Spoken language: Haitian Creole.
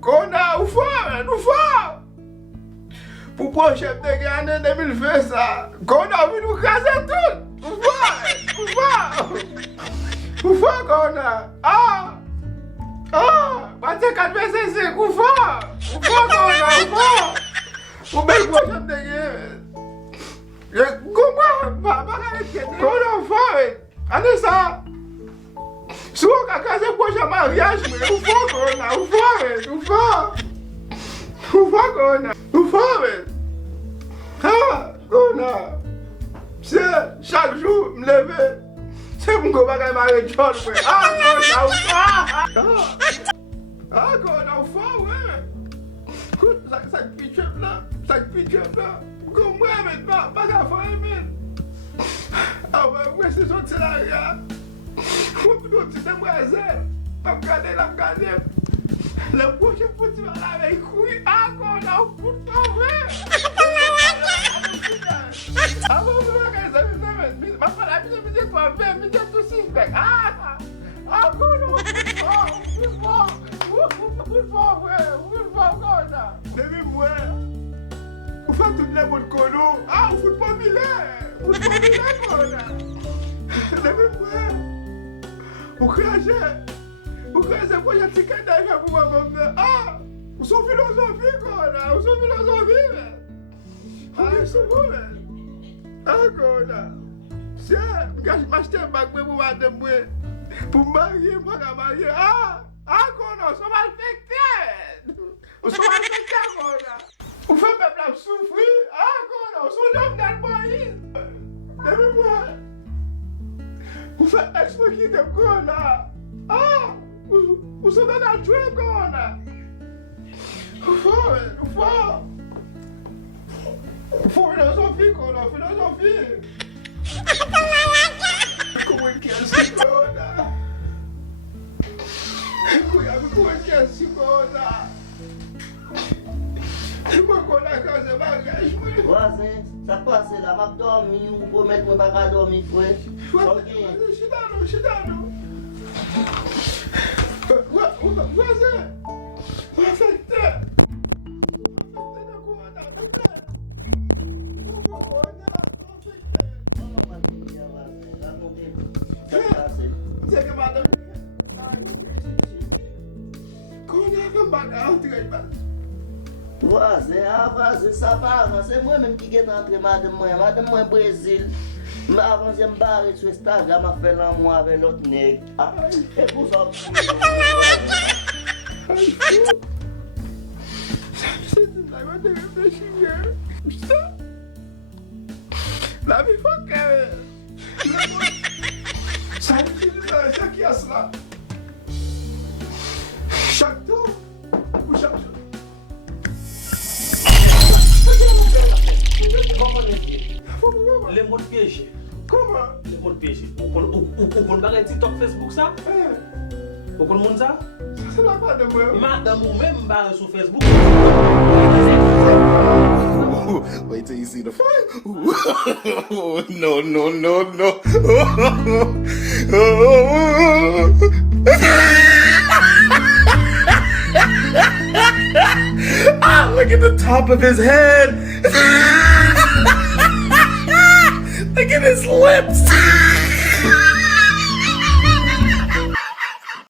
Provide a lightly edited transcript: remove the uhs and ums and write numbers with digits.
Kona, ou fwa! Pou chef de gen ane 2020 sa, kona vi nou kaze tout! Ou fwa kona! Pati 4 ou fwa kona, ou fwa! Ou bel pou chef de gen! Kona ou fwa! Ane sa! Sou ka kaze poche mariage men, ou fwa kona, ou fwa kona, kona, se chak jou mleve, se mgo bagay mare chol men, kona, ou fwa men, sak pichep la, mgo mwe men, bagay fwa men, mwen se sot se la ya, mwen se mwen zel, ap gade, le poche poti man la vey koui, kona, ou fwa men, mwen bagay sa mi semen, mwen pala mi se kwa ven, mi se tout si spek, kona, ou fwa kona, debi mwen, ou fwa tout le moun kono, ou fwa mile kona, debi mwen, ou kreze pou yon tiket da yon pou mwen mwen, ou son filosofi kona, ou son filosofi men, ou son mwen, kona, se, mwen m'achete bak mwen pou madem mwen, pou marye, mwen ka marye, kona, ou son malfekte, kona, ou fe pepl ap soufri, kona, ou son nom nan Moïse, debi mwen, ou fe expo kite kona, ou son nan atwe kona, ou fwa filosofi kona, filosofi, kouwen kelsi kona, kouwen kelsi kona, mwen kona kaze bagaj mwen. Wazen, sa pase la, map dormi, ou promet mwen baka dormi fwe. Chidano. Wazen, mwen fekte. Wazen, sa pa avanse, mwen menm ki gen entre madem mwen Brazil. Mwen avanse mbare sou Instagram a fe lan mwen ave lot nek. E pou sa pou la vie fuck ça qui a cela chaque tour ou chaque jour les mots de piège. Comment? Les mots de piège. Ou qu'on bague TikTok, Facebook ça? Ou qu'on monte ça? C'est la part de moi. Madame ou même bague sur Facebook. Wait till you see the fun. No. Look at the top of his head. Look at his lips.